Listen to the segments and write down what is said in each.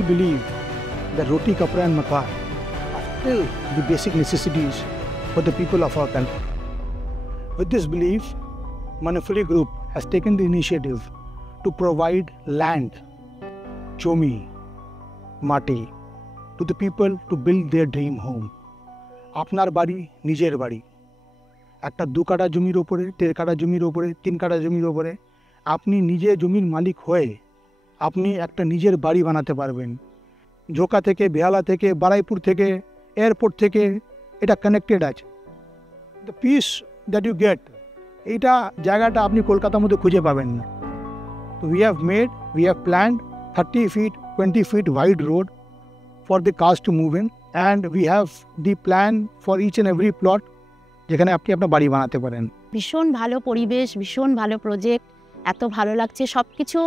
still believe that roti, kapra and makan are still the basic necessities for the people of our country. With this belief, Manafuli Group has taken the initiative to provide land, jomi, mati, to the people to build their dream home. আপনার বাড়ি নিজের বাড়ি, একটা 2 কাঠা জমির ওপরে, 1.5 কাঠা জমির ওপরে, 3 কাঠা জমির ওপরে আপনি নিজে জমির মালিক হয়ে আপনি একটা নিজের বাড়ি বানাতে পারবেন। ঝোকা থেকে, বেহালা থেকে, বারাইপুর থেকে, এয়ারপোর্ট থেকে এটা কানেক্টেড আছে। The piece that you get, এইটা জায়গাটা আপনি কলকাতার মধ্যে খুঁজে পাবেন না। তো we have planned 30 feet, 20 feet wide road for the cars to move in, and we have the plan for each and every plot যেখানে আপনি আপনার বাড়ি বানাতে পারেন। ভীষণ ভালো পরিবেশ, ভীষণ ভালো প্রজেক্ট, এত ভালো লাগছে, সব কিছু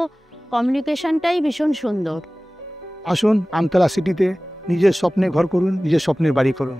কমিউনিকেশনটাই ভীষণ সুন্দর। আসুন আমতলা সিটিতে নিজের স্বপ্নে ঘর করুন, নিজের স্বপ্নের বাড়ি করুন।